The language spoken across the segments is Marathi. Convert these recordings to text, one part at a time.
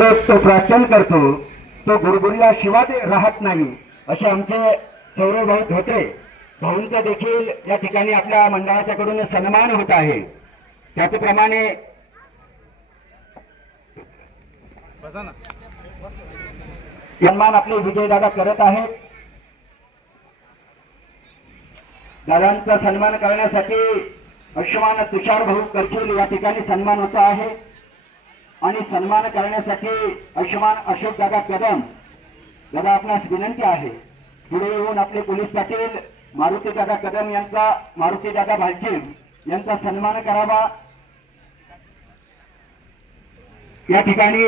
तो प्रार्थना करतो, तो गुरुगुरुला शिवाय राहत नाही, असे आमचे सौरभ भाऊ धोत्रे भाऊंचा देखील या ठिकाणी आपल्या मंडळाच्याकडून सन्मान होत आहे। त्याचप्रमाणे सन्मान आपले विजयदादा करत आहेत। दादांचा सन्मान करण्यासाठी आयुष्यमान तुषार भाऊ करशील या ठिकाणी सन्मान होता आहे आणि सन्मान करण्यासाठी आयुष्यमान अशोक दादा कदम दादा आपणास विनंती आहे पुढे येऊन आपले पोलीस पाटील मारुती दादा कदम यांचा मारुती दादा भालचे यांचा सन्मान करावा। या ठिकाणी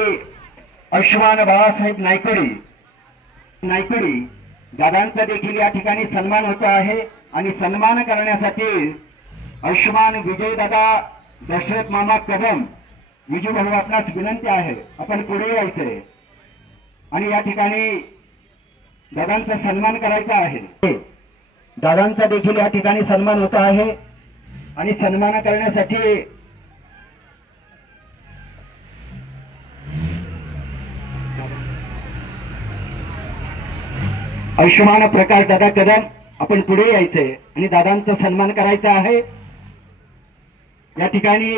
आयुष्यमान बाळासाहेब नायकडी दादांचा देखील या ठिकाणी सन्मान होत आहे आणि सन्मान करण्यासाठी आयुष्यमान विजयदादा दशरथ मामा कदम विजू भाऊ आपणास विनंती आहे आपण पुढे यायचंय आणि या ठिकाणी दादांचा सन्मान करायचा आहे। दादांचा देखील या ठिकाणी सन्मान होत आहे आणि सन्मान करण्यासाठी आयुष्यमान प्रकाश दादा कदम आपण पुढे यायचंय आणि दादांचा सन्मान करायचा आहे। या ठिकाणी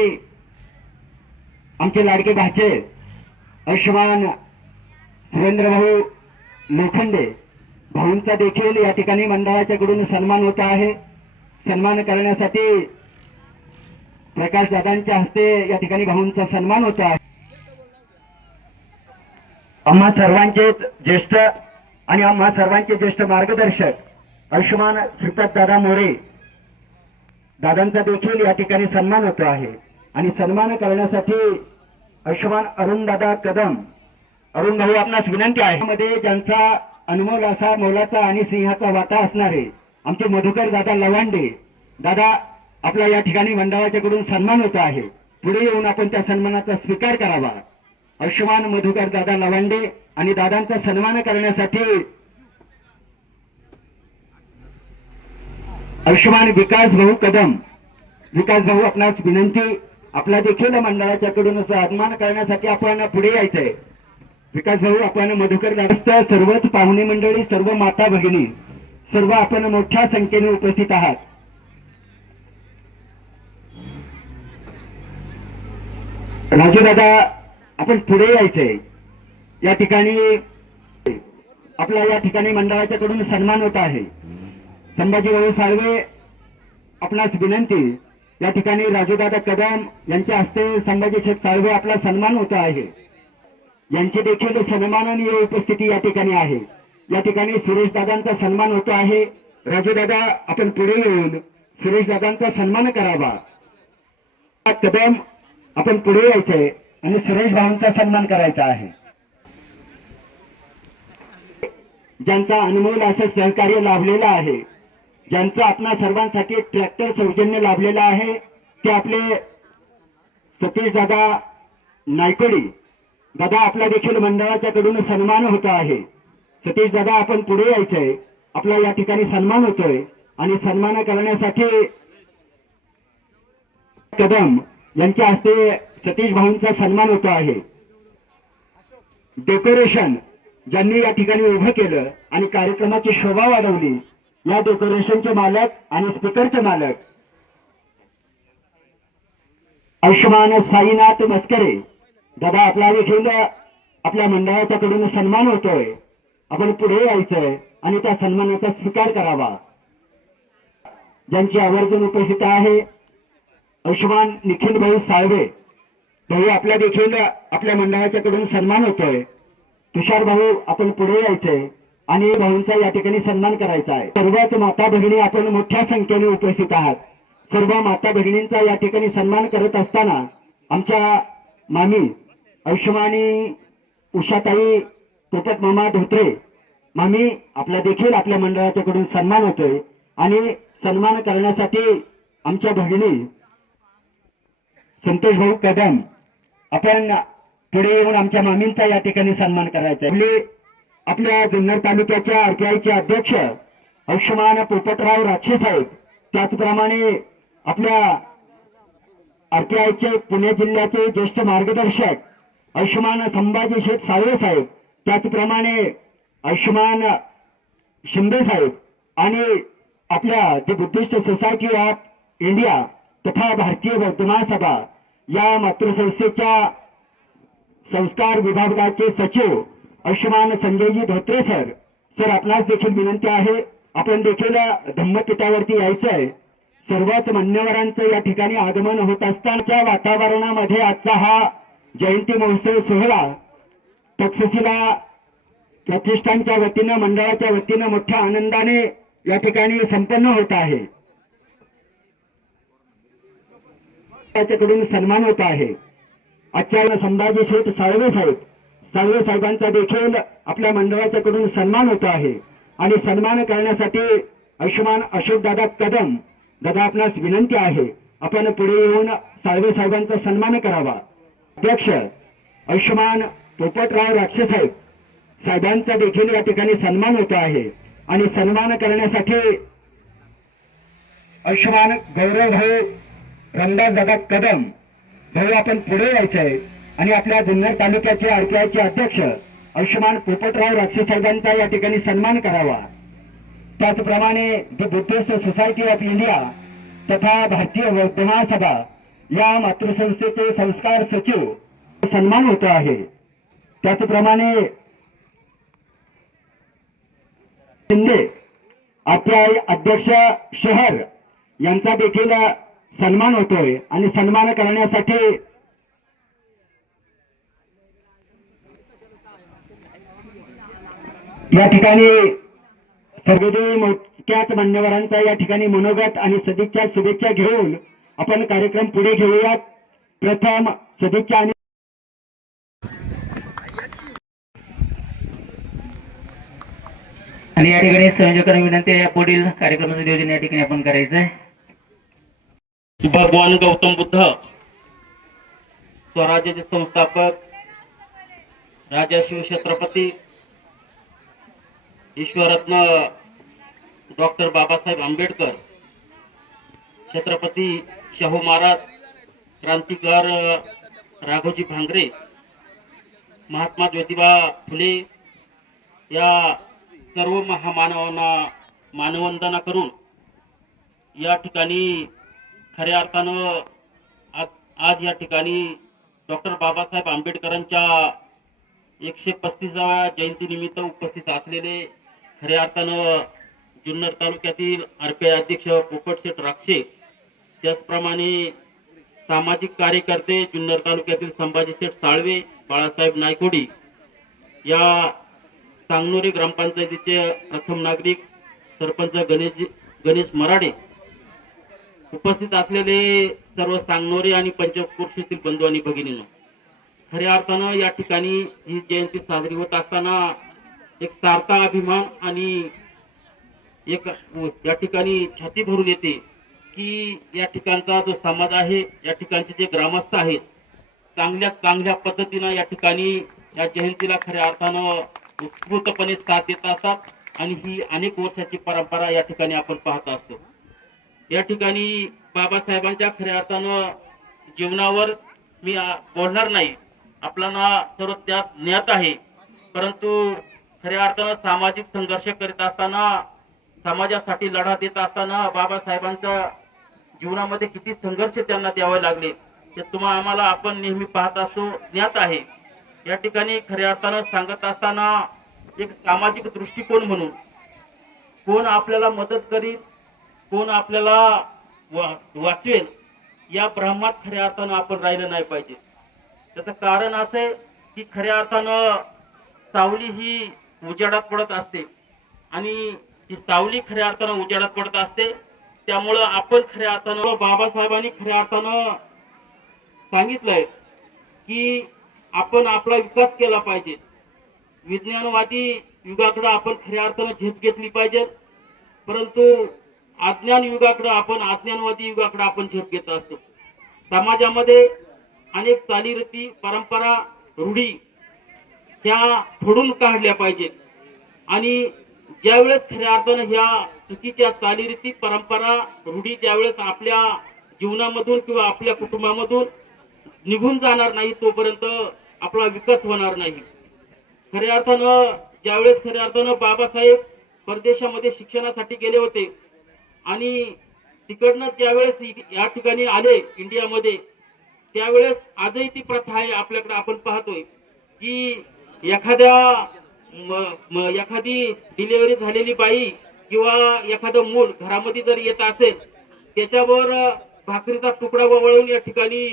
आमचे लाडके भाचे आयुष्यमान सुरेंद्र भाऊ लोखंडे भाऊंचा देखील या ठिकाणी मंडळाच्याकडून सन्मान होत आहे। सन्मान करण्यासाठी प्रकाश दादांच्या हस्ते या ठिकाणी भाऊंचा सन्मान होत आहे। आम्हा सर्वांचे ज्येष्ठ आणि आम्हा सर्वांचे ज्येष्ठ मार्गदर्शक आयुष्यमान श्रीपाद दादा मोरे दादांचा देखील या ठिकाणी सन्मान होतो आहे आणि सन्मान करण्यासाठी आयुष्यमान अरुण दादा कदम अरुण भाऊ आपणास विनंती आहे मध्ये ज्यांचा अनमोल असा मोलाचा आणि सिंहाचा वाटा असणारे आमचे मधुकर दादा लवांडे दादा आपल्या या ठिकाणी मंडळाच्याकडून सन्मान होत आहे। पुढे येऊन आपण त्या सन्मानाचा स्वीकार करावा। आयुष्यमान मधुकर दादा लवांडे आणि दादांचा सन्मान करण्यासाठी आयुष्यमान विकास भाऊ कदम विकास भाऊ आपणास विनंती आपला देखील मंडळाच्याकडून सन्मान करण्यासाठी आपण पुढे यायचंय। विकास भाऊ आपण मधुकर दादा सर्वच पाहुणे मंडळी सर्व माता भगिनी सर्व आपण मोठ्या संख्येने उपस्थित आहात। राजू दादा आपण पुढे यायचंय। या ठिकाणी आपल्या या ठिकाणी मंडळाच्याकडून सन्मान होत आहे। संभाजी भाऊ साळवे आपणास विनंती या ठिकाणी राजूदादा कदम यांच्या हस्ते संभाजी शेठ साळवे आपला सन्मान होत आहे। यांची देखील सन्माननीय उपस्थिती या ठिकाणी आहे। या ठिकाणी सुरेश दादांचा सन्मान होत आहे। राजूदादा आपण पुढे येऊन सुरेश दादांचा सन्मान करावा। कदम आपण पुढे यायचंय आणि सुरेश भाऊंचा सन्मान करायचा आहे। ज्यांचा अनमोल असं सहकार्य लाभलेलं आहे ज्यांचा आपणा सर्वांसाठी ट्रॅक्टर सौजन्य लाभलेला आहे ते आपले सतीश दादा नायकडी दादा आपला देखील मंडळाच्याकडून सन्मान होत आहे। सतीश दादा आपण पुढे यायचंय आपला या ठिकाणी सन्मान होतोय आणि सन्मान करण्यासाठी कदम यांच्या हस्ते सतीश भाऊंचा सन्मान होतो आहे। डेकोरेशन ज्यांनी या ठिकाणी उभं केलं आणि कार्यक्रमाची शोभा वाढवली या डेकोरेशनचे मालक आणि स्पीकरचे मालक आयुष्यमान साईनाथ मस्करे दादा आपला देखील आपल्या मंडळाच्याकडून सन्मान होतोय। आपण पुढे यायचंय आणि त्या सन्मानाचा स्वीकार करावा। ज्यांची आवर्जून उपस्थित आहे आयुष्यमान निखिल भाऊ साळवे भाऊ आपल्या देखील आपल्या मंडळाच्याकडून सन्मान होतोय। तुषार भाऊ आपण पुढे यायचंय आणि भाऊंचा या ठिकाणी सन्मान करायचा आहे। सर्वच माता भगिनी आपण मोठ्या संख्येने उपस्थित आहात। सर्व माता भगिनींचा या ठिकाणी सन्मान करत असताना आमच्या मामी आयुष्यमानी उषाताई पोपट मामा धोत्रे मामी आपला देखील आपल्या मंडळाच्याकडून सन्मान होतोय आणि सन्मान करण्यासाठी आमच्या भगिनी संतोष भाऊ कदम आपण पुढे येऊन आमच्या मामींचा या ठिकाणी सन्मान करायचा आहे। आपल्या जुन्नर तालुक्याच्या आरपीआयचे अध्यक्ष आयुष्यमान पोपटराव राक्षे साहेब त्याचप्रमाणे आपल्या आरपीआयचे पुणे जिल्ह्याचे ज्येष्ठ मार्गदर्शक आयुष्यमान संभाजी शेठ साळवे साहेब, त्याचप्रमाणे आयुष्यमान शिंदे साहेब आणि आपल्या the Buddhist society of India तथा भारतीय बौद्ध महासभा या मातृसंस्थेच्या संस्कार विभागाचे सचिव आयुष्यमान संजयजी धोत्रे सर आपणास देखील विनंती आहे, आपण देखील धम्मपीठावरती यायचं आहे. सर्वच मान्यवरांचं या ठिकाणी आगमन होत असतानाच्या वातावरणामध्ये आजचा हा जयंती महोत्सव सोहळा तक्षशिला प्रतिष्ठानच्या वतीनं मंडळाच्या वतीनं मोठ्या आनंदाने या ठिकाणी संपन्न होत आहे. त्याच्याकडून सन्मान होत आहे. आचार्य संभाजी शेठ साळवे साहेबांचा देखील आपल्या मंडळाच्याकडून सन्मान होत आहे आणि सन्मान करण्यासाठी आयुष्यमान अशोक दादा कदम दादा आपणास विनंती आहे, आपण पुढे येऊन साळवे साहेबांचा सन्मान करावा. अध्यक्ष आयुष्यमान पोपटराव राक्षे साहेबांचा देखील या ठिकाणी सन्मान होत आहे आणि सन्मान करण्यासाठी आयुष्यमान गौरव भाऊ रामदास दादा कदम भाऊ आपण पुढे यायचे आहे आणि आपल्या जुन्नर तालुक्याचे आरटीआयचे अध्यक्ष आयुष्यमान पोपटराव राक्षे साहेबांचा या ठिकाणी सन्मान करावा. त्याचप्रमाणे the Buddhist society of India तथा भारतीय बौद्ध महासभा या मातृसंस्थेचे संस्कार सचिव सन्मान होतो आहे. त्याचप्रमाणे शिंदे आरटीआय अध्यक्ष शहर यांचा देखील सन्मान होतोय आणि सन्मान करण्यासाठी या ठिकाणी सर्वोदय मोजक्याच मान्यवरांचा या ठिकाणी मनोगत आणि सदिच्छा शुभेच्छा घेऊन आपण कार्यक्रम पुढे घेऊयात. प्रथम सदिच्छा आणि या ठिकाणी संयोजकांना विनंती आहे, पुढील कार्यक्रमाचं नियोजन या ठिकाणी आपण करायचं आहे. भगवान गौतम बुद्ध स्वराज्याचे संस्थापक राजा शिवछत्रपती ईश्वररत्न डॉक्टर बाबासाहेब आंबेडकर, छत्रपती शाहू महाराज, क्रांतिकार राघोजी भांगरे, महात्मा ज्योतिबा फुले या सर्व महामानवांना मानवंदना करून या ठिकाणी खऱ्या अर्थानं आज या ठिकाणी डॉक्टर बाबासाहेब आंबेडकरांच्या 135व्या जयंतीनिमित्त उपस्थित असलेले खऱ्या अर्थानं जुन्नर तालुक्यातील आरपीआय अध्यक्ष पोपटशेठ राक्षे, त्याचप्रमाणे सामाजिक कार्यकर्ते जुन्नर तालुक्यातील संभाजीशेठ साळवे, बाळासाहेब नायकोडी या सांगनोरी ग्रामपंचायतीचे प्रथम नागरिक सरपंच गणेश मराडे, उपस्थित असलेले सर्व सांगनोरी आणि पंचक्रोशीतील बंधू आणि भगिनींनो, खऱ्या अर्थानं या ठिकाणी ही जयंती साजरी होत असताना एक सार्था अभिमान आणि एक या ठिकाणी छाती भरून येते की या ठिकाणचा जो समाज आहे, या ठिकाणचे जे ग्रामस्थ आहेत, चांगल्या पद्धतीनं या ठिकाणी या जयंतीला खऱ्या अर्थानं उत्स्फूर्तपणे साथ देत असतात आणि ही अनेक वर्षाची परंपरा या ठिकाणी आपण पाहत असतो. या ठिकाणी बाबासाहेबांच्या खऱ्या अर्थानं जीवनावर मी बोलणार नाही, आपल्याला सर्व त्यात ज्ञात आहे, परंतु खऱ्या अर्थानं सामाजिक संघर्ष करीत असताना, समाजासाठी लढा देत असताना बाबासाहेबांच्या जीवनामध्ये किती संघर्ष त्यांना द्यावे लागले ते आम्हाला आपण नेहमी पाहत असतो, ज्ञात आहे. या ठिकाणी खऱ्या अर्थानं सांगत असताना एक सामाजिक दृष्टिकोन म्हणून कोण आपल्याला मदत करील, कोण आपल्याला वाचवेल या भ्रमात खऱ्या अर्थानं आपण राहिलं नाही पाहिजे. त्याचं कारण असं आहे की खऱ्या अर्थानं सावली ही उजेडात पडत असते आणि ही सावली खऱ्या अर्थानं उजेडात पडत असते. त्यामुळं आपण खऱ्या अर्थानं बाबासाहेबांनी खऱ्या अर्थानं सांगितलंय की आपण आपला विकास केला पाहिजे. विज्ञानवादी युगाकडे आपण खऱ्या अर्थानं झेप घेतली पाहिजे, परंतु अज्ञान युगाकडे आपण अज्ञानवादी युगाकडे आपण झेप घेत असतो. समाजामध्ये अनेक चालीरीती, परंपरा, रूढी ह्या फोडून काढल्या पाहिजेत आणि ज्यावेळेस खऱ्या अर्थानं ह्या चुकीच्या चालीरीती, परंपरा, रूढी ज्यावेळेस आपल्या जीवनामधून किंवा आपल्या कुटुंबामधून निघून जाणार नाही तोपर्यंत आपला विकास होणार नाही. खऱ्या अर्थानं ज्यावेळेस खऱ्या अर्थानं बाबासाहेब परदेशामध्ये शिक्षणासाठी गेले होते आणि तिकडनं ज्यावेळेस या ठिकाणी आले इंडियामध्ये, त्यावेळेस आजही ती प्रथा आहे आपल्याकडे. आपण पाहतोय की एखादी डिलिव्हरी झालेली बाई किंवा एखादं मूल घरामध्ये जर येत असेल, त्याच्यावर भाकरीचा तुकडा वळवून या ठिकाणी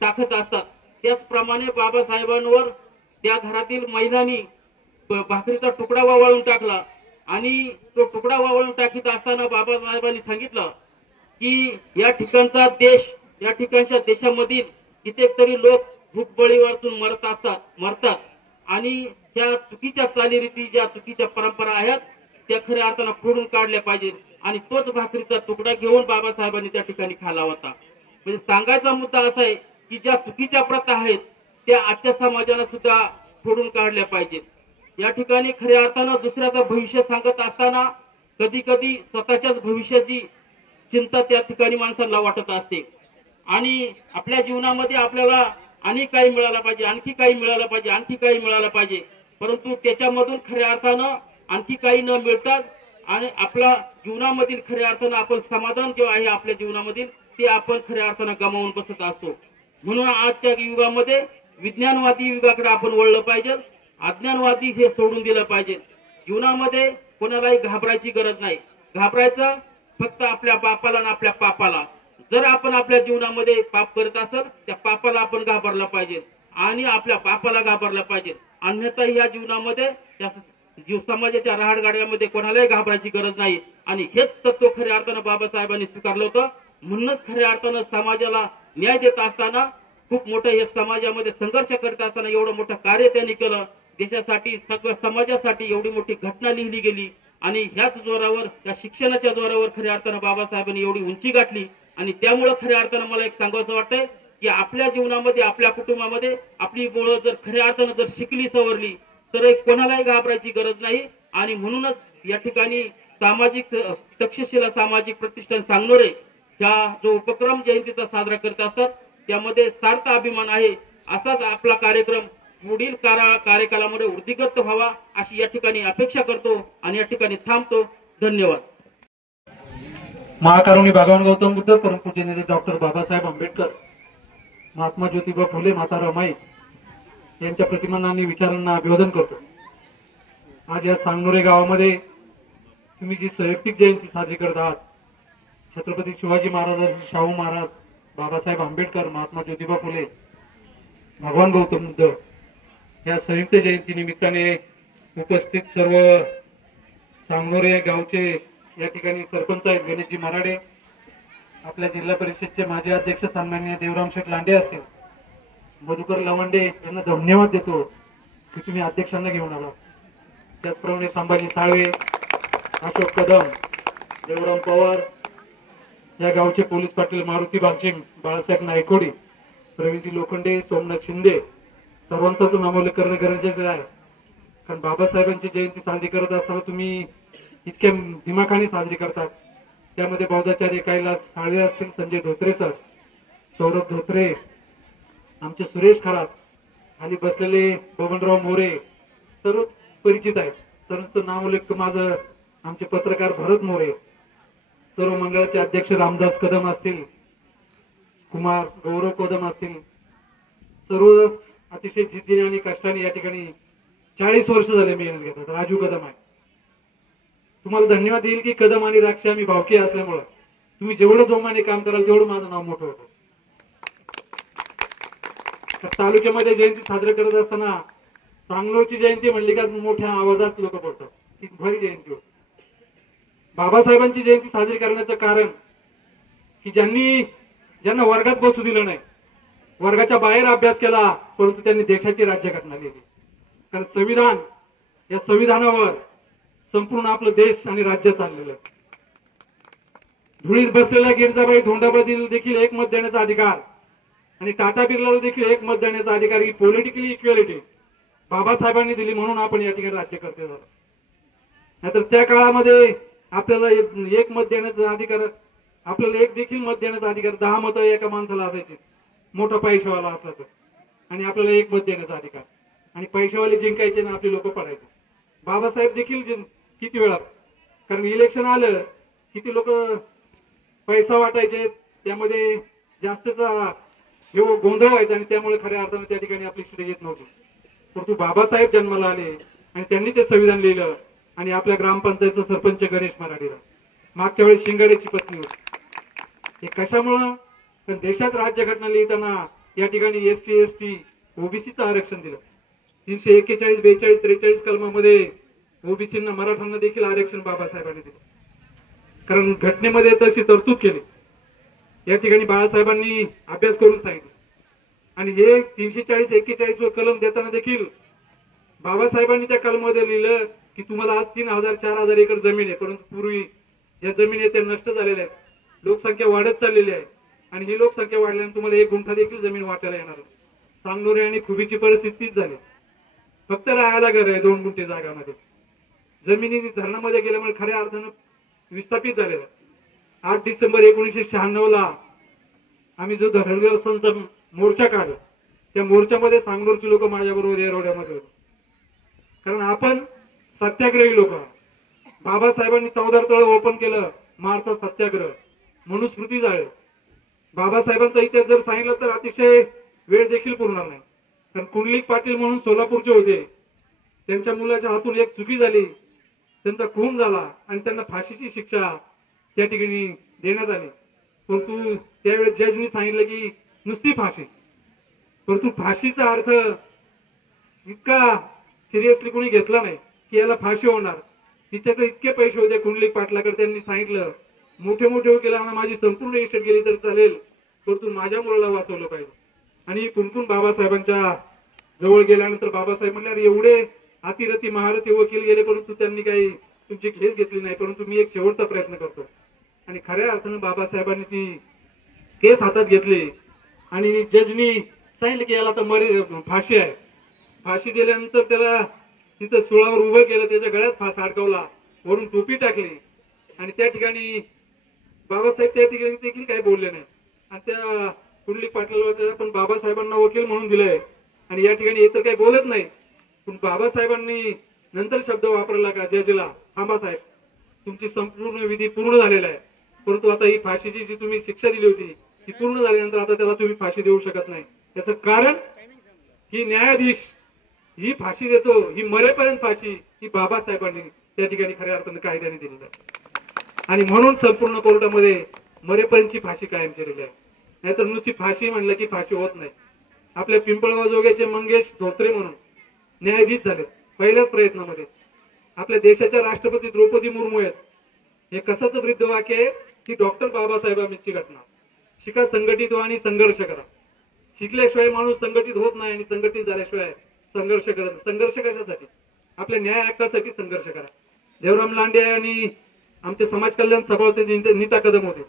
टाकत असतात. त्याचप्रमाणे बाबासाहेबांवर त्या घरातील महिलांनी भाकरीचा तुकडा वळवून टाकला आणि तो तुकडा वळवून टाकीत असताना बाबासाहेबांनी सांगितलं की या ठिकाणचा देश, या ठिकाणच्या देशामधील कित्येक तरी लोक भूकबळीवरून मरतात आणि त्या चुकीच्या चालीरीती, ज्या चुकीच्या परंपरा आहेत, त्या खऱ्या अर्थानं फोडून काढल्या पाहिजेत. आणि तोच भाकरीचा तुकडा घेऊन बाबासाहेबांनी त्या ठिकाणी खाल्ला होता. म्हणजे सांगायचा मुद्दा असा आहे की ज्या चुकीच्या प्रथा आहेत त्या आजच्या समाजाला सुद्धा फोडून काढल्या पाहिजेत. या ठिकाणी खऱ्या अर्थानं दुसऱ्याचं भविष्य सांगत असताना कधी कधी स्वतःच्याच भविष्याची चिंता त्या ठिकाणी माणसाला वाटत असते. आणि आपल्या जीवनामध्ये आपल्याला आणि काही मिळालं पाहिजे, आणखी काही मिळालं पाहिजे, आणखी काही मिळालं पाहिजे, परंतु त्याच्यामधून खऱ्या अर्थानं आणखी काही न मिळतात आणि आपल्या जीवनामधील खऱ्या अर्थानं आपण समाधान जे आहे आपल्या जीवनामधील, ते आपण खऱ्या अर्थानं गमावून बसत असतो. म्हणून आजच्या युगामध्ये विज्ञानवादी युगाकडे आपण वळलं पाहिजे, अज्ञानवादी हे सोडून दिलं पाहिजे. जीवनामध्ये कोणालाही घाबरायची गरज नाही. घाबरायचं फक्त आपल्या बापाला आणि आपल्या पापाला. जर आपण आपल्या जीवनामध्ये पाप करत असेल, त्या पापाला आपण घाबरलं पाहिजे आणि आपल्या बापाला घाबरलं पाहिजे. अन्यथा या जीवनामध्ये त्या समाजाच्या राहाडगाड्यामध्ये कोणालाही घाबरायची गरज नाही. आणि हेच तत्व खऱ्या अर्थानं बाबासाहेबांनी स्वीकारलं होतं. म्हणूनच खऱ्या अर्थानं समाजाला न्याय देत असताना, खूप मोठं हे समाजामध्ये संघर्ष करत असताना एवढं मोठं कार्य त्यांनी केलं. देशासाठी, सगळ्या समाजासाठी एवढी मोठी घटना लिहिली गेली आणि ह्याच जोरावर, त्या शिक्षणाच्या जोरावर खऱ्या अर्थानं बाबासाहेबांनी एवढी उंची गाठली. आणि त्यामुळे खऱ्या अर्थानं मला एक सांगायचं वाटतंय की आपल्या जीवनामध्ये, आपल्या कुटुंबामध्ये आपली मुलं जर खऱ्या अर्थानं जर शिकली, सवरली, तर कोणालाही घाबरायची गरज नाही. आणि म्हणूनच या ठिकाणी सामाजिक तक्षशिला सामाजिक प्रतिष्ठान सांगनोरे ह्या जो उपक्रम जयंतीचा साजरा करत असतात, त्यामध्ये सार्थ अभिमान आहे. असाच आपला कार्यक्रम पुढील कार्यकालामध्ये वृद्धिगत व्हावा अशी या ठिकाणी अपेक्षा करतो आणि या ठिकाणी थांबतो. धन्यवाद. महाकारुणी भगवान गौतम बुद्ध, परमपूज्य नेते डॉक्टर बाबासाहेब आंबेडकर, महात्मा ज्योतिबा फुले, माता रमाई यांच्या प्रतिमांना आणि विचारांना अभिवादन करतो. आज या सांगनोरे गावामध्ये तुम्ही जी संयुक्तिक जयंती साजरी करत आहात, छत्रपती शिवाजी महाराज, शाहू महाराज, बाबासाहेब आंबेडकर, महात्मा ज्योतिबा फुले, भगवान गौतम बुद्ध या संयुक्त जयंती निमित्ताने उपस्थित सर्व सांगनोरे गावचे या ठिकाणी सरपंच आहेत गणेशजी मराडे, आपल्या जिल्हा परिषदचे माजी अध्यक्ष सन्माननीय देवराम शेठ लांडे असतील, मधुकर लवंडे यांना धन्यवाद देतो की तुम्ही अध्यक्षांना घेऊन आला. त्याचप्रमाणे संभाजी साळवे, अशोक कदम, देवराम पवार, या गावचे पोलीस पाटील मारुती बागचिंग, बाळासाहेब नायकोडी, प्रवीणजी लोखंडे, सोमनाथ शिंदे, सर्वांचाच नामोल्लेख करणं गरजेचं आहे. कारण बाबासाहेबांची जयंती साजरी करत असताना तुम्ही इतक्या दिमाखाने साजरी करतात. त्यामध्ये बौद्धाचार्य कैलास साळवे असतील, संजय धोत्रे सर, सौरभ धोत्रे, आमचे सुरेश खरात, आणि बसलेले बबनराव मोरे, सर्वच परिचित आहेत. सर्वांचं नाव उल्लेख माझं आमचे पत्रकार भरत मोरे, सर्व मंडळाचे अध्यक्ष रामदास कदम असतील, कुमार गौरव कदम असतील, सर्वच अतिशय जिद्दीने आणि कष्टाने या ठिकाणी 40 वर्ष झाले मेहनत घेतात. राजू कदम आहे, तुम्हाला धन्यवाद देईल की कदम आणि राक्षी आम्ही भावकी असल्यामुळं तुम्ही जेवढं जोमाने काम कराल तेवढं माझं नाव मोठं होतं. तालुक्यामध्ये जयंती साजरी करत असताना सांगलोरची जयंती म्हणली का मोठ्या आवाजात लोक बोलतात की भारी जयंती होती. बाबासाहेबांची जयंती साजरी करण्याचं कारण की ज्यांना वर्गात बसू दिलं नाही, वर्गाच्या बाहेर अभ्यास केला, परंतु त्यांनी देशाची राज्यघटना लिहिली. कारण संविधान, या संविधानावर संपूर्ण आपलं देश आणि राज्य चाललेलं आहे. धुळीत बसलेल्या गिरजाबाई धोंडाबाई देखील एक मत देण्याचा अधिकार आणि टाटा बिर्लाला देखील एक मत देण्याचा अधिकार, ही पॉलिटिकली इक्वेलिटी बाबासाहेबांनी दिली, म्हणून आपण या ठिकाणी राज्यकर्ते झालो. नाहीतर त्या काळामध्ये आपल्याला एक मत देण्याचा अधिकार, आपल्याला एक देखील मत देण्याचा अधिकार, 10 मतं एका माणसाला असायची, मोठा पैशावाला असला तर. आणि आपल्याला एक मत देण्याचा अधिकार, आणि पैशावाले जिंकायचे ना आपली लोक पडायचे. बाबासाहेब देखील किती वेळा, कारण इलेक्शन आलं किती लोक पैसा वाटायचे, त्यामध्ये जास्तचा गोंधळ व्हायचा आणि त्यामुळे खऱ्या अर्थानं त्या ठिकाणी आपली श्रेय येत नव्हती. परंतु बाबासाहेब जन्माला आले आणि त्यांनी ते संविधान लिहिलं आणि आपल्या ग्रामपंचायतचा सरपंच गणेश मराठीला मागच्या वेळेस शिंगाड्याची पत्नी होती. हे कशामुळं? तर देशात राज्यघटना लिहिताना या ठिकाणी SC ST ओबीसीचं आरक्षण दिलं. 341, 42, 43 कलमामध्ये ओबीसींना, मराठ्यांना देखील आरक्षण बाबासाहेबांनी दिलं, कारण घटनेमध्ये तशी तरतूद केली. या ठिकाणी बाळासाहेबांनी अभ्यास करून सांगितलं. आणि हे 340, 41 वर कलम देताना देखील बाबासाहेबांनी त्या कलमामध्ये लिहिलं की तुम्हाला आज 3000, 4000 एकर जमीन आहे, परंतु पूर्वी या जमिनी त्या नष्ट झालेल्या आहेत, लोकसंख्या वाढत चाललेली आहे आणि ही लोकसंख्या वाढल्याने तुम्हाला 1 गुंठा देखील जमीन वाटायला येणार नाही. सांगनोरे आणि खुबीची परिस्थिती तीच झाली. फक्त राहायला घर आहे 2 गुंठे जागामध्ये. जमिनी धरणामध्ये गेल्यामुळे खऱ्या अर्थानं विस्थापित झालेल्या. 8 डिसेंबर 1996 आम्ही जो धरणग्रस्तांचा मोर्चा काढला, त्या मोर्चामध्ये सांगनोरची लोक माझ्याबरोबर येरवड्यामध्ये होते, कारण आपण सत्याग्रही लोक. बाबासाहेबांनी 14 तळ ओपन केलं, मार्चचा सत्याग्रह, मनुस्मृती जाळे. बाबासाहेबांचा इतिहास जर सांगितलं तर अतिशय वेळ देखील पुरणार नाही, कारण कुंडलिक पाटील म्हणून सोलापूरचे होते, त्यांच्या मुलाच्या हातून एक चुकी झाली, त्यांचा खून झाला आणि त्यांना फाशीची शिक्षा त्या ठिकाणी देण्यात आली. परंतु त्यावेळेस जजनी सांगितलं की नुसती फाशी, परंतु फाशीचा अर्थ इतका सिरियसली कोणी घेतला नाही की याला फाशी होणार. तिच्याकडे इतके पैसे होते कुंडलिक पाटलाकडे, त्यांनी सांगितलं मोठे मोठे वकील आणा, माझी संपूर्ण इस्टेट गेली तर चालेल, परंतु माझ्या मुलाला वाचवलं पाहिजे. आणि कुणकुण बाबासाहेबांच्या जवळ गेल्यानंतर बाबासाहेब म्हणले अरे एवढे अतिरथी महारथी वकील गेले परंतु त्यांनी काही तुमची घेस घेतली नाही, परंतु मी एक शेवटचा प्रयत्न करतो. आणि खऱ्या अर्थानं बाबासाहेबांनी ती केस हातात घेतली आणि जजनी सांगितलं की याला तर फाशी आहे. फाशी दिल्यानंतर त्याला तिथं सुळावर उभं केलं, त्याच्या गळ्यात फास अडकवला, वरून टोपी टाकली आणि त्या ठिकाणी बाबासाहेब त्या ठिकाणी देखील काही बोलले नाही. आणि त्या कुंडलिक पाटलाला पण बाबासाहेबांना वकील म्हणून दिलंय आणि या ठिकाणी इतर काही बोलत नाही. पण बाबासाहेबांनी नंतर शब्द वापरला का जजला, थांबा साहेब, तुमची संपूर्ण विधी पूर्ण झालेला आहे, परंतु आता ही फाशीची जी तुम्ही शिक्षा दिली होती ती पूर्ण झाल्यानंतर आता त्याला तुम्ही फाशी देऊ शकत नाही. त्याचं कारण ही न्यायाधीश ही फाशी देतो, ही मरेपर्यंत फाशी ही बाबासाहेबांनी त्या ठिकाणी खऱ्या अर्थानं कायद्याने दिलेली आहे. आणि म्हणून संपूर्ण कोर्टामध्ये मरेपर्यंतची फाशी कायम केलेली आहे. नाहीतर नुसती फाशी म्हणलं की फाशी होत नाही. आपल्या पिंपळगाव जोग्याचे मंगेश धोत्रे म्हणून न्यायाधीश झाले पहिल्याच प्रयत्नामध्ये. आपल्या देशाच्या राष्ट्रपती द्रौपदी मुर्मू आहेत. हे कशाचं वृद्ध वाक्य आहे की डॉक्टर बाबासाहेबांची घटना. शिका, संघटित व्हा आणि संघर्ष करा. शिकल्याशिवाय माणूस संघटित होत नाही आणि संघटित झाल्याशिवाय संघर्ष करत. संघर्ष कशासाठी? आपल्या न्याय हक्कासाठी संघर्ष करा. देवराम लांडे आणि आमचे समाज कल्याण सभापती नीता कदम होते.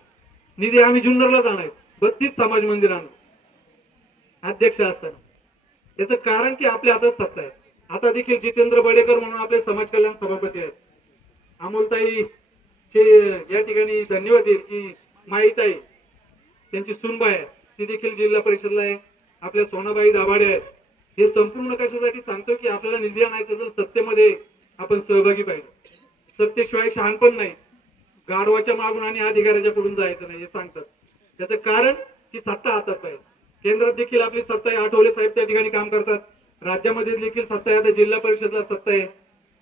निधी आम्ही जुन्नरला जाणार 32 समाज मंदिर आणलं अध्यक्ष असताना. याचं कारण की आपल्या हातात सत्ता आहे. आता देखील जितेंद्र बडेकर म्हणून आपले समाज कल्याण सभापती आहेत. अमोलताई चे या ठिकाणी धन्यवाद देईल की माईताई त्यांची सुनबाई आहे, ती देखील जिल्हा परिषदला आहे. आपल्या सोनाबाई दाभाडे आहेत. हे संपूर्ण कशासाठी सांगतो की आपल्याला निधी आणायचं तर सत्तेमध्ये आपण सहभागी पाहिजे. सत्तेशिवाय शहाणपण नाही, गाढवाच्या मागून आणि अधिकाऱ्याच्या पुढून जायचं नाही हे सांगतात. त्याचं कारण की सत्ता हातात पाहिजे. केंद्रात देखील आपली सत्ता आहे, आठवले साहेब त्या ठिकाणी काम करतात. राज्यामध्ये देखील सत्ता आहे, आता जिल्हा परिषदला सत्ता आहे.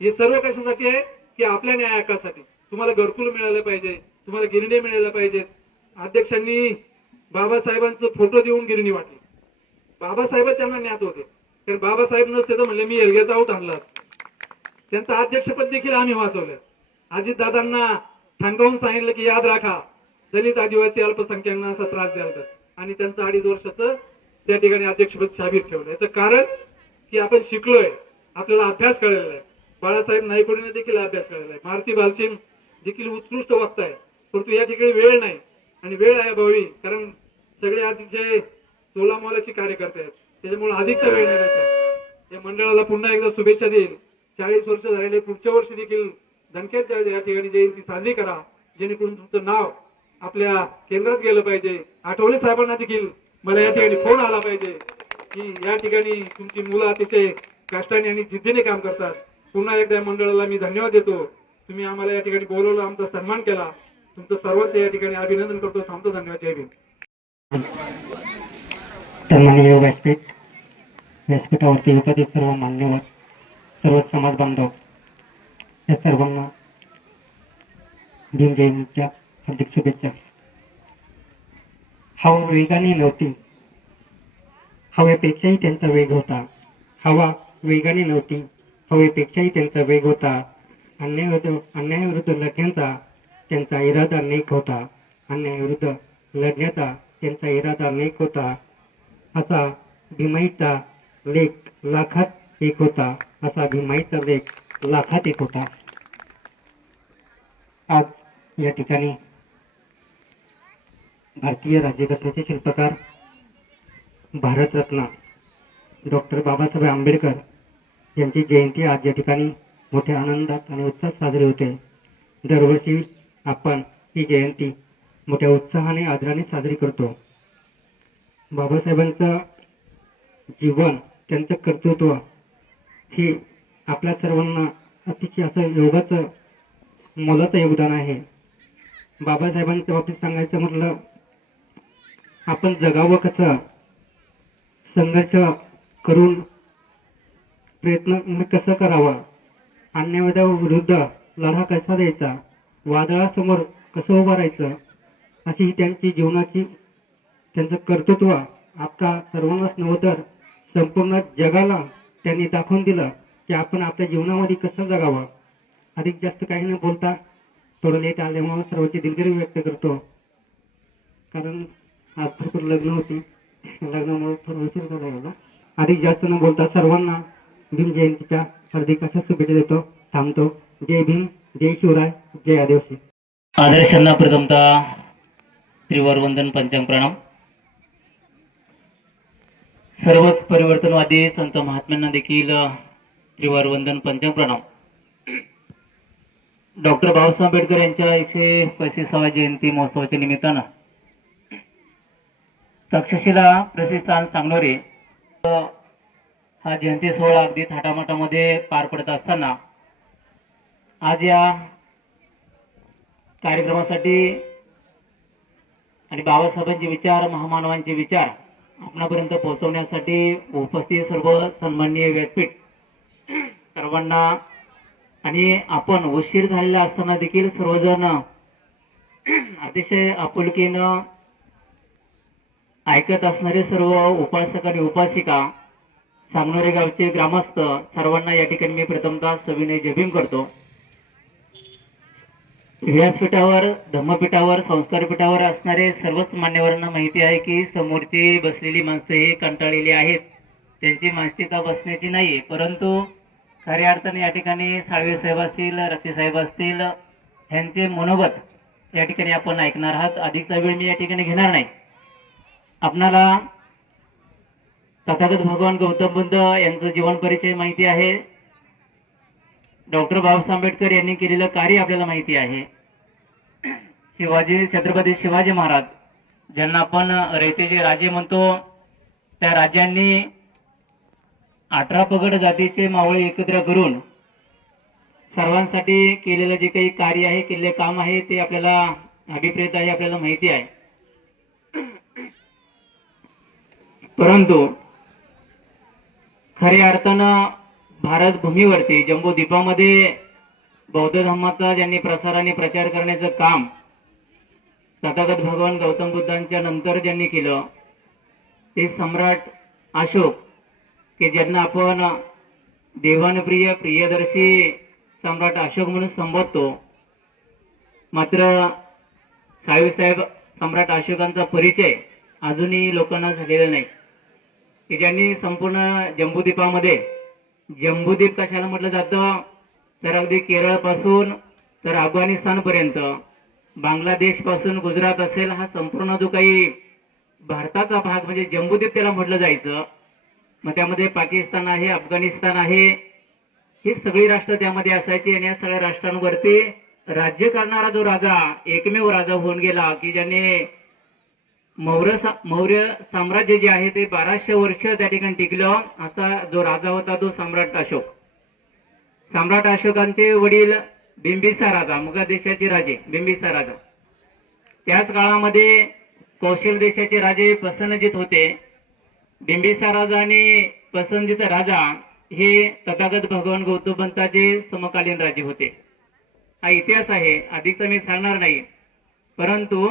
हे सर्व कशासाठी आहे की आपल्या न्याय हक्कासाठी. तुम्हाला घरकुल मिळालं पाहिजे, तुम्हाला गिरणी मिळायला पाहिजेत. अध्यक्षांनी बाबासाहेबांचं फोटो देऊन गिरणी वाटली. बाबासाहेब त्यांना ज्ञात होते, कारण बाबासाहेब नसते तर म्हणले मी एल्ग्याचा आऊट आणला. त्यांचं अध्यक्षपद देखील आम्ही वाचवलं. अजितदादांना ठणकावून सांगितलं की याद राखा दलित आदिवासी अल्पसंख्याकांना असा त्रास द्याल तर, आणि त्यांचं 2.5 वर्षाचं त्या ठिकाणी अध्यक्षपद शाबीत ठेवलं. याचं कारण की आपण शिकलोय, आपल्याला अभ्यास कळलेला आहे. बाळासाहेब नायकोडीने देखील अभ्यास कळलेला आहे. मारुती बालचिम देखील उत्कृष्ट वक्ता आहे, परंतु या ठिकाणी वेळ नाही. आणि वेळ आहे भावी, कारण सगळे अतिशय तोलामोलाची कार्यकर्ते आहेत, त्याच्यामुळे अधिकचा वेळ नाही देत. या मंडळाला पुन्हा एकदा शुभेच्छा देईल. 40 वर्ष झालेले, पुढच्या वर्षी देखील धनखेडच्या या ठिकाणी जयंती साजरी करा, जेणेकरून तुमचं नाव आपल्या केंद्रात गेलं पाहिजे. आठवले साहेबांना देखील मला या ठिकाणी फोन आला पाहिजे की या ठिकाणी तुमची मुलं अतिशय कष्टाने आणि जिद्दीने काम करतात. पुन्हा एकदा या मंडळाला मी धन्यवाद देतो. तुम्ही आम्हाला या ठिकाणी बोलवलं, आमचा सन्मान केला. तुमचं सर्वांचं या ठिकाणी अभिनंदन करतो. थांबतो. धन्यवाद. जय भीम. सन्माननीय व्यासपीठ, व्यासपीठावरती उपस्थित सर्व मान्यवर, सर्व समाज बांधव या सर्वांना भीम जयंतीच्या हार्दिक शुभेच्छा. हवा वेगाने नव्हती, हवेपेक्षाही त्यांचा वेग होता. हवा वेगाने नव्हती, हवेपेक्षाही त्यांचा वेग होता. अन्यायाविरुद्ध लढण्याचा त्यांचा इरादा नेक होता. अन्यायाविरुद्ध लढण्याचा त्यांचा इरादा नेक होता. असा भीमाईचा लेख लाखात एक होता. असा भीमाईचा लेख लाखात एक होता. आज या ठिकाणी भारतीय राज्यघटनेचे शिल्पकार, भारतरत्न डॉक्टर बाबासाहेब आंबेडकर यांची जयंती आज या ठिकाणी मोठ्या आनंदात आणि उत्साहात साजरी होते. दरवर्षी आपण ही जयंती मोठ्या उत्साहाने आदराने साजरी करतो. बाबासाहेबांचं जीवन, त्यांचं कर्तृत्व हे आपल्या सर्वांना अतिशय असं योगाचं मोलाचं योगदान आहे. बाबासाहेबांच्या बाबतीत सांगायचं म्हटलं, आपण जगावं कसं, संघर्ष करून प्रयत्न कसं करावा, अन्यायाविरुद्ध लढा कसा द्यायचा, वादळासमोर कसं उभं राहायचं, अशी त्यांची जीवनाची त्यांचं कर्तृत्व आपल्या सर्वांनाच नव्हे तर संपूर्ण जगाला त्यांनी दाखवून दिलं की आपण आपल्या जीवनामध्ये कसं जगावं. अधिक जास्त काही न बोलता, थोडं लेट आल्यामुळे सर्वांची दिलगिरी व्यक्त करतो, कारण आज भरपूर लग्न होती, लग्नामुळे थोडं उशीर झाला मला. अधिक जास्त न बोलता सर्वांना भीम जयंतीच्या हार्दिक अशा शुभेच्छा देतो. थांबतो. जय भीम, जय शिवराय, जय आदिवासी. आदर्शांना प्रथमतः त्रिवार वंदन, पंचांग प्रणाम. सर्वच परिवर्तनवादी संत महात्म्यांना देखील त्रिवार वंदन, पंचांग प्रणाम. डॉक्टर बाबासाहेब आंबेडकर यांच्या 135व्या जयंती महोत्सवाच्या निमित्तानं तक्षशिला प्रतिष्ठान सांगणारे हा जयंती सोहळा अगदी थाटामाटामध्ये पार पडत असताना आज या कार्यक्रमासाठी आणि बाबासाहेबांचे विचार, महामानवांचे विचार आपणापर्यंत पोहोचवण्यासाठी उपस्थित सर्व सन्माननीय व्यासपीठ सर्वांना आणि आपण उशीर झालेला असताना देखील सर्वजण अतिशय आपुलकीनं ऐकत असणारे सर्व उपासक आणि उपासिका, सांगणारे गावचे ग्रामस्थ सर्वांना या ठिकाणी मी प्रथमतः सविनय जय भीम करतो. व्यासपीठावर, धम्मपीठावर, संस्कारपीठावर असणारे सर्वच मान्यवरांना माहिती आहे की समोरची बसलेली माणसं ही कंटाळलेली आहेत. त्यांची मानसिकता बसण्याची नाही, परंतु खऱ्या अर्थाने या ठिकाणी साळवे साहेब असतील, रक्षे साहेब असतील, ह्यांचे मनोगत या ठिकाणी आपण ऐकणार आहात. अधिकचा वेळ मी या ठिकाणी घेणार नाही. आपणाला तथागत भगवान गौतम बुद्ध यांचं जीवन परिचय माहिती आहे. डॉक्टर बाबासाहेब आंबेडकर यांनी केलेलं कार्य आपल्याला माहिती आहे. छत्रपती शिवाजी महाराज, ज्यांना आपण रयतेचे राजे म्हणतो, त्या राजांनी 18 पगड जातीचे मावळे एकत्र करून सर्वांसाठी केलेलं जे काही कार्य आहे, केलेले काम आहे, ते आपल्याला अभिप्रेत आहे, आपल्याला माहिती आहे. परंतु खऱ्या अर्थानं भारत भूमीवरती जम्बूद्वीपामध्ये बौद्ध धर्माचा ज्यांनी प्रसार आणि प्रचार करण्याचं काम तथागत भगवान गौतम बुद्धांच्या नंतर ज्यांनी केलं ते सम्राट अशोक, की ज्यांना आपण देवानप्रिय प्रियदर्शी सम्राट अशोक म्हणून संबोधतो. मात्र साहेब सम्राट अशोकांचा परिचय अजूनही लोकांना झालेला नाही, की ज्यांनी संपूर्ण जम्बूद्वीपामध्ये, जम्बूद्वीप कशाला म्हटलं जातं तर अगदी केरळ पासून तर अफगाणिस्तान पर्यंत, बांगलादेश पासून गुजरात असेल, हा संपूर्ण जो काही भारताचा भाग म्हणजे जम्बूद्वीप त्याला म्हटलं जायचं. मग त्यामध्ये पाकिस्तान आहे, अफगाणिस्तान आहे, ही सगळी राष्ट्र त्यामध्ये असायची. आणि या सगळ्या राष्ट्रांवरती राज्य करणारा जो राजा, एकमेव राजा होऊन गेला की ज्याने मौर्य साम्राज्य जे आहे ते 1200 वर्ष त्या ठिकाणी टिकलं. असा जो राजा होता तो सम्राट अशोक. सम्राट अशोकांचे वडील बिंबिसार राजा, मगध देशाचे राजे बिंबिसार राजा. त्याच काळामध्ये कौशल देशाचे राजे पसनजीत होते. बिंबिसार राजा आणि पसनजीत राजा हे तथागत भगवान गौतम बुद्धांचे समकालीन राजे होते. हा इतिहास आहे, अधिकचा मी सांगणार नाही. परंतु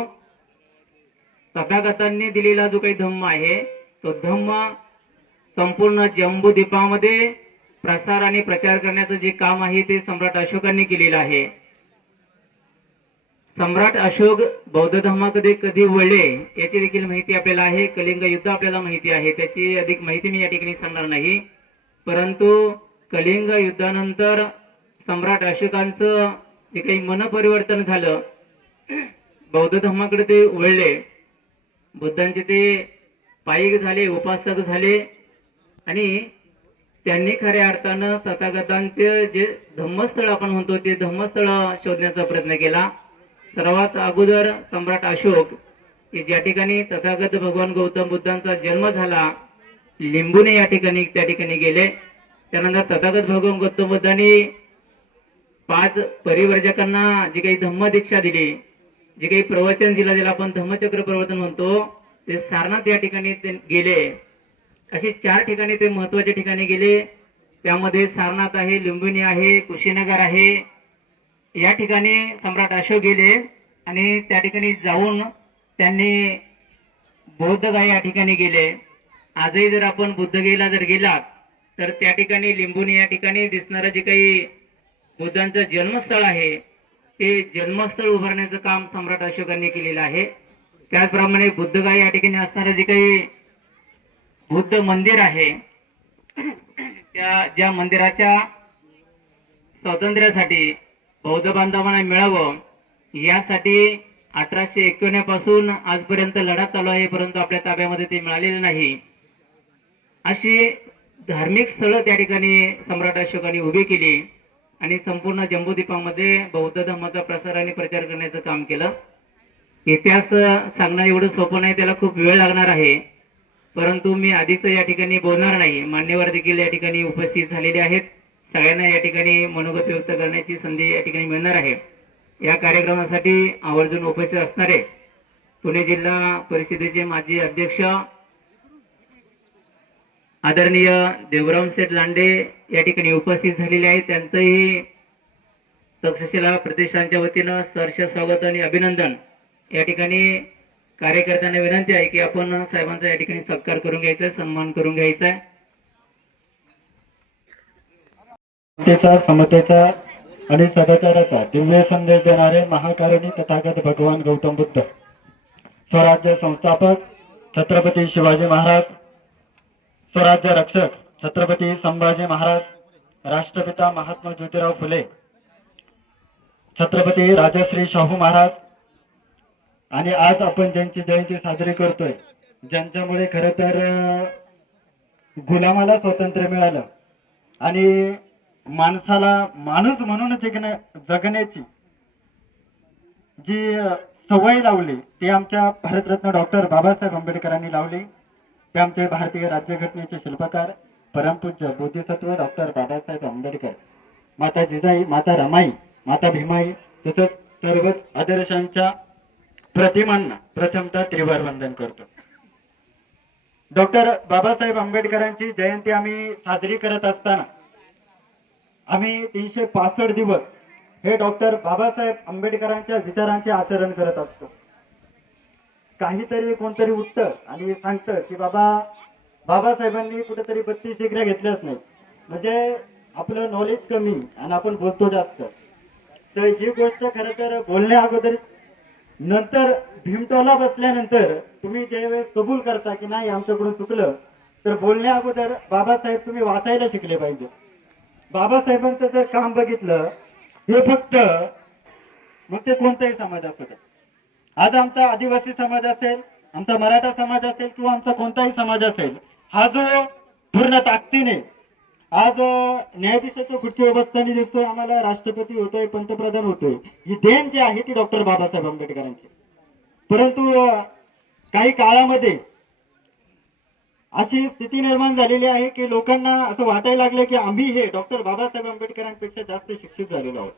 तथागतांनी दिलेला जो काही धम्म आहे तो धम्म संपूर्ण जम्बूद्वीपामध्ये प्रसार आणि प्रचार करण्याचं जे काम आहे ते सम्राट अशोकांनी केलेलं आहे. सम्राट अशोक बौद्ध धर्माकडे कधी वळले याची देखील माहिती आपल्याला आहे. कलिंग युद्ध आपल्याला माहिती आहे, त्याची अधिक माहिती मी या ठिकाणी सांगणार नाही. परंतु कलिंग युद्धानंतर सम्राट अशोकांचं जे काही मनपरिवर्तन झालं, बौद्ध धर्माकडे ते वळले, बुद्धांचे ते पायिक झाले, उपासक झाले आणि त्यांनी खऱ्या अर्थानं तथागतांचे जे धम्मस्थळ आपण म्हणतो ते धम्मस्थळ शोधण्याचा प्रयत्न केला. सर्वात अगोदर सम्राट अशोक की ज्या ठिकाणी तथागत भगवान गौतम बुद्धांचा जन्म झाला, लिंबूने या ठिकाणी त्या ठिकाणी गेले. त्यानंतर तथागत भगवान गौतम बुद्धांनी 5 परिवर्जकांना जी काही धम्म दीक्षा दिली, जे काही प्रवचन दिलं, ज्याला आपण धम्मचक्र प्रवर्तन म्हणतो, ते सारनाथ या ठिकाणी ते गेले. अशी 4 ठिकाणी ते महत्वाच्या ठिकाणी गेले. त्यामध्ये सारनाथ आहे, लुंबिनी आहे, कुशीनगर आहे. या ठिकाणी सम्राट अशोक गेले आणि त्या ठिकाणी जाऊन त्यांनी बौद्धगया या ठिकाणी गेले. आजही जर आपण बुद्धगयेला जर गेलात तर त्या ठिकाणी लिंबुनी या ठिकाणी दिसणारं जे काही बुद्धांचं जन्मस्थळ आहे ते जन्मस्थळ उभारण्याचं काम सम्राट अशोकांनी केलेलं आहे. त्याचप्रमाणे बुद्धगया या ठिकाणी असणारं जे काही बुद्ध मंदिर आहे त्या ज्या मंदिराच्या स्वातंत्र्यासाठी बौद्ध बांधवांना मिळावं यासाठी 1851 पासून आजपर्यंत लढा चालू आहे, परंतु आपल्या ताब्यामध्ये ते मिळालेले नाही. अशी धार्मिक स्थळं त्या ठिकाणी सम्राट अशोकांनी उभी केली आणि संपूर्ण जम्बूद्वीपामध्ये बौद्ध धर्माचा प्रसार आणि प्रचार करण्याचं काम केलं. इतिहास सांगणं एवढं सोपं नाही, त्याला खूप वेळ लागणार आहे. परंतु मी आधीच या ठिकाणी बोलणार नाही. मान्यवर देखील या ठिकाणी उपस्थित झालेले आहेत. सगळ्यांना या ठिकाणी मनोगत व्यक्त करण्याची संधी या ठिकाणी मिळणार आहे. या कार्यक्रमासाठी आवर्जून उपस्थित असणारे पुणे जिल्हा परिषदेचे माजी अध्यक्ष आदरणीय देवराम शेठ लांडे या ठिकाणी उपस्थित झालेले आहेत. त्यांचंही तक्षशिला प्रतिष्ठानच्या वतीनं सहर्ष स्वागत आणि अभिनंदन. या ठिकाणी कार्यकर्त्यांना विनंती आहे की आपण साहेबांचा या ठिकाणी सत्कार करून घ्यायचा आहे, सन्मान करून घ्यायचा आहे. समतेचा आणि सदाचाराचा दिव्य संदेश देणारे महाकारणी तथागत भगवान गौतम बुद्ध, स्वराज्य संस्थापक छत्रपती शिवाजी महाराज, स्वराज्य रक्षक छत्रपती संभाजी महाराज, राष्ट्रपिता महात्मा ज्योतिराव फुले, छत्रपती राजश्री शाहू महाराज आणि आज आपण ज्यांची जयंती साजरी करतोय, ज्यांच्यामुळे खरं तर गुलामाला स्वातंत्र्य मिळालं आणि माणसाला माणूस म्हणून जगण्याची जी सवय लावली ती आमच्या भारतरत्न डॉक्टर बाबासाहेब आंबेडकरांनी लावली. ते आमचे भारतीय राज्यघटनेचे शिल्पकार परमपूज्य बोधिसत्व डॉक्टर बाबासाहेब आंबेडकर, माता जिजाई, माता रमाई, माता भीमाई तसंच सर्वच आदर्शांच्या प्रतिमांना प्रथमतः त्रिवार वंदन करतो. डॉक्टर बाबासाहेब आंबेडकरांची जयंती आम्ही साजरी करत असताना आम्ही 365 दिवस हे डॉक्टर बाबासाहेब आंबेडकरांच्या विचारांचे आचरण करत असतो. काहीतरी कोणतरी उठतं आणि सांगतं की बाबासाहेबांनी कुठेतरी 32 डिग्र्या घेतल्याच नाही, म्हणजे आपलं नॉलेज कमी आणि आपण बोलतो जास्त. तर ही गोष्ट खरं तर बोलण्या अगोदर, नंतर भीमटोला बसल्यानंतर तुम्ही ज्यावेळेस कबूल करता की नाही आमच्याकडून चुकलं, तर बोलण्या अगोदर बाबासाहेब तुम्ही वाचायला शिकले पाहिजे. बाबासाहेबांचं जर काम बघितलं हे फक्त, मग ते कोणताही समाज असू दे, आज आमचा आदिवासी समाज असेल, आमचा मराठा समाज असेल किंवा आमचा कोणताही समाज असेल, हा जो पूर्ण ताकदीने आज न्यायाधीशाच्या खुर्चीवर बसताना दिसतोय, आम्हाला राष्ट्रपती होतोय, पंतप्रधान होतोय, ही देण जी आहे ती डॉक्टर बाबासाहेब आंबेडकरांची. परंतु काही काळामध्ये अशी स्थिती निर्माण झालेली आहे की लोकांना असं वाटायला लागलं की आम्ही हे डॉक्टर बाबासाहेब आंबेडकरांपेक्षा जास्त शिक्षित झालेलो आहोत.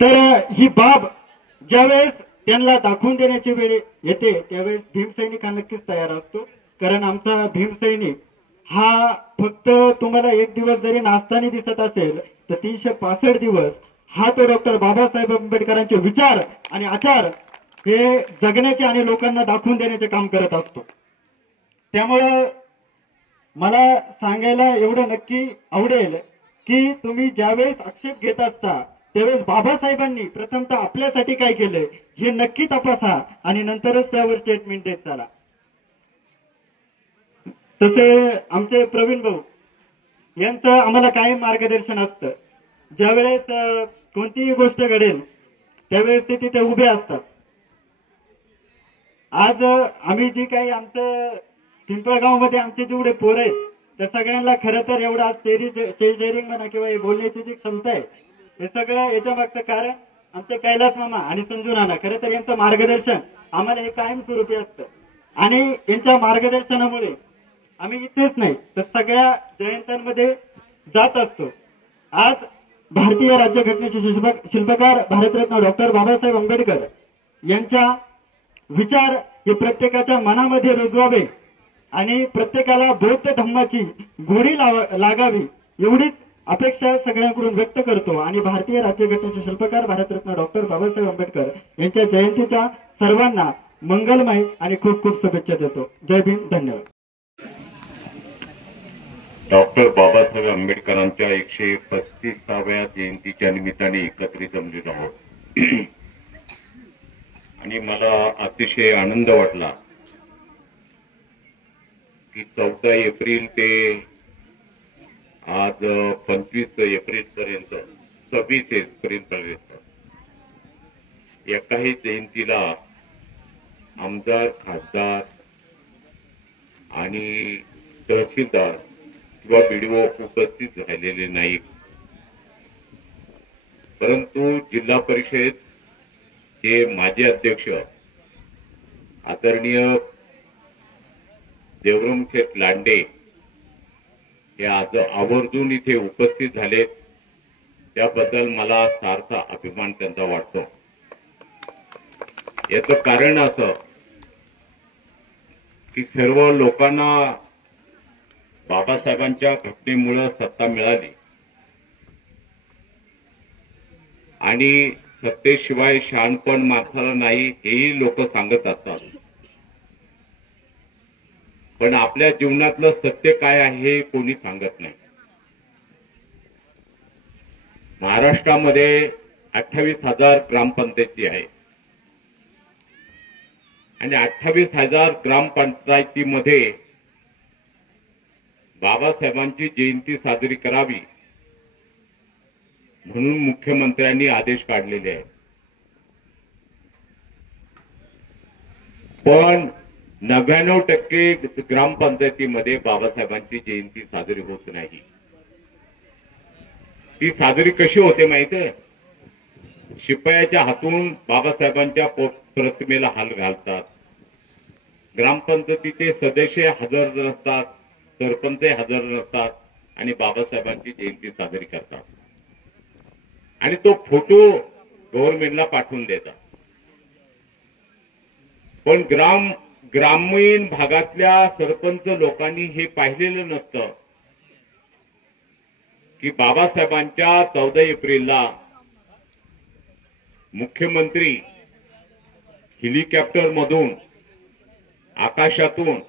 तर ही बाब ज्यावेळेस त्यांना दाखवून देण्याची वेळ येते त्यावेळेस भीमसैनिक हा नक्कीच तयार असतो. कारण आमचा भीमसैनिक हा फक्त तुम्हाला एक दिवस जरी नाचताना दिसत असेल तर 365 दिवस हा तो डॉक्टर बाबासाहेब आंबेडकरांचे विचार आणि आचार हे जगण्याचे आणि लोकांना दाखवून देण्याचे काम करत असतो. त्यामुळं मला सांगायला एवढं नक्की आवडेल की तुम्ही ज्यावेळेस आक्षेप घेत असता त्यावेळेस बाबासाहेबांनी प्रथमतः आपल्यासाठी काय केलंय हे नक्की तपासा आणि नंतरच त्यावर स्टेटमेंट देत चला. तसे आमचे प्रवीण भाऊ यांचं आम्हाला कायम मार्गदर्शन असतं. ज्यावेळेस कोणतीही गोष्ट घडेल त्यावेळेस ते तिथे उभे असतात. आज आम्ही जी काही आमचं पिंपळगावमध्ये आमचे जेवढे पोरं आहेत त्या सगळ्यांना खरं तर एवढं आज स्टेज म्हणा किंवा हे बोलण्याची जी क्षमता आहे हे सगळं याच्या मागचं कारण आमचे कैलास मामा आणि संजू नाना खरं तर यांचं मार्गदर्शन आम्हाला हे कायमस्वरूपी असतं आणि यांच्या मार्गदर्शनामुळे आम्ही इथेच नाही तर सगळ्या जयंत्यांमध्ये जात असतो. आज भारतीय राज्यघटनेचे शिल्पकार भारतरत्न डॉक्टर बाबासाहेब आंबेडकर यांच्या विचार हे प्रत्येकाच्या मनामध्ये रुजवावे आणि प्रत्येकाला बौद्ध धम्माची गोडी लागावी एवढीच अपेक्षा सगळ्यांकडून व्यक्त करतो आणि भारतीय राज्यघटनेचे शिल्पकार भारतरत्न डॉक्टर बाबासाहेब आंबेडकर यांच्या जयंतीच्या सर्वांना मंगलमय आणि खूप खूप शुभेच्छा देतो. जय भीम. धन्यवाद. डॉक्टर बाबासाहेब आंबेडकरांच्या 135व्या जयंतीच्या निमित्ताने एकत्रित जमलेलो आहोत आणि मला अतिशय आनंद वाटला की 14 एप्रिल ते आज 25 एप्रिल पर्यंत 26 एप्रिल पर्यंत एकाही जयंतीला आमदार, खासदार आणि तहसीलदार किंवा बीडीओ उपस्थित राहिलेले नाही. परंतु जिल्हा परिषद चे माजी अध्यक्ष आदरणीय देवरामशेठ लांडे हे आज आवर्जून इथे उपस्थित झाले. त्याबद्दल मला सारखा अभिमान त्यांचा वाटतो. याचं कारण असं की सर्व लोकांना बाबासाहेबांच्या घटनेमुळे सत्ता मिळाली आणि सत्तेशिवाय शहाणपण माणसाला नाही हेही लोक सांगत असतात. पण आपल्या जीवनातलं सत्य काय आहे हे कोणी सांगत नाही. महाराष्ट्रामध्ये 28,000 ग्रामपंचायती आहे आणि 28,000 ग्रामपंचायतीमध्ये बाबासाहेबांची जयंती साजरी करावी म्हणून मुख्यमंत्र्यांनी आदेश काढलेले आहेत. पण 99% ग्रामपंचायतीमध्ये बाबासाहेबांची जयंती साजरी होत नाही. ती साजरी कशी होते माहितीये? शिपायाच्या हातून बाबासाहेबांच्या प्रतिमेला हाल घालतात. ग्रामपंचायतीचे सदस्य हजर नसतात, सरपंच हजर नसतात आणि बाबासाहेबांची जयंती साजरी करतात आणि तो फोटो गव्हर्नमेंटला पाठवून देतात. पण ग्रामीण भागातल्या सरपंच लोकांनी हे पाहिलेलं नसतं की बाबासाहेबांच्या 14 एप्रिलला मुख्यमंत्री हेलिकॉप्टर मधून आकाशातून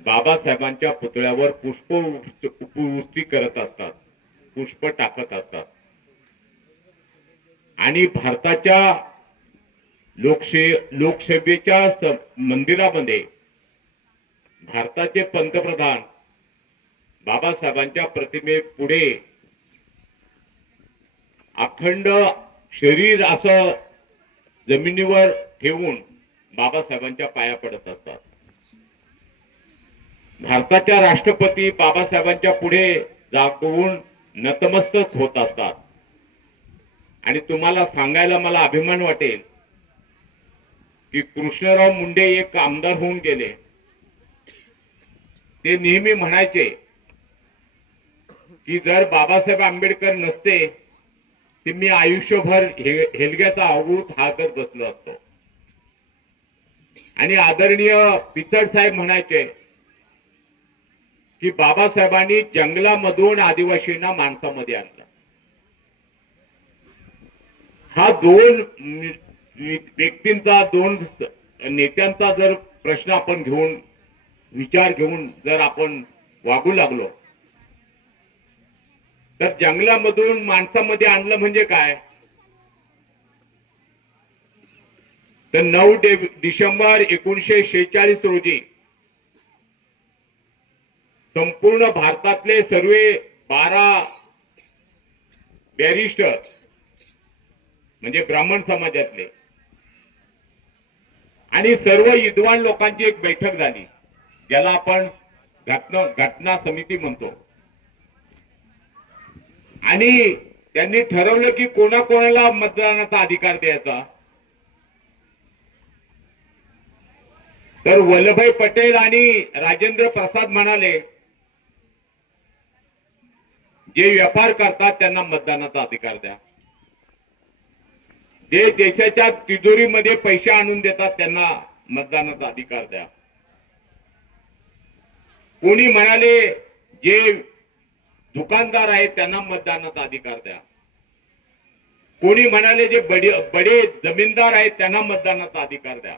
बाबासाहेबांच्या पुतळ्यावर पुष्पवृष्टी करत असतात, पुष्प टाकत असतात आणि भारताच्या लोकसभेच्या मंदिरामध्ये भारताचे पंतप्रधान बाबासाहेबांच्या प्रतिमे पुढे अखंड शरीर असं जमिनीवर ठेवून बाबासाहेबांच्या पाया पडत असतात. भारताच्या राष्ट्रपती बाबासाहेबांच्या पुढे जागून नतमस्तक होत असतात. आणि तुम्हाला सांगायला मला अभिमान वाटेल की कृष्णराव मुंडे एक आमदार होऊन गेले, ते नेहमी म्हणायचे की जर बाबासाहेब आंबेडकर नसते तर मी आयुष्यभर हेलग्याचा आवूत हाकत बसलो असतो. आणि आदरणीय पिचड साहेब म्हणायचे की बाबासाहेबांनी जंगलामधून आदिवासींना माणसामध्ये आणलं. हा दोन व्यक्तींचा, दोन नेत्यांचा जर प्रश्न आपण घेऊन, विचार घेऊन जर आपण वागू लागलो तर जंगलामधून माणसामध्ये आणलं म्हणजे काय, तर 9 डिसेंबर 1946 रोजी संपूर्ण भारतातले सर्व 12 बॅरिस्टर म्हणजे ब्राह्मण समाजातले आणि सर्व विद्वान लोकांची एक बैठक झाली, ज्याला आपण घटना समिती म्हणतो. आणि त्यांनी ठरवलं की कोणाकोणाला मतदानाचा अधिकार द्यायचा. तर वल्लभभाई पटेल आणि राजेंद्र प्रसाद म्हणाले जे व्यापार करतात त्यांना मतदानाचा अधिकार द्या, जे देशाच्या तिजोरीमध्ये पैसे आणून देतात त्यांना मतदानाचा अधिकार द्या. कोणी म्हणाले जे दुकानदार आहेत त्यांना मतदानाचा अधिकार द्या. कोणी म्हणाले जे बडे जमीनदार आहेत त्यांना मतदानाचा अधिकार द्या.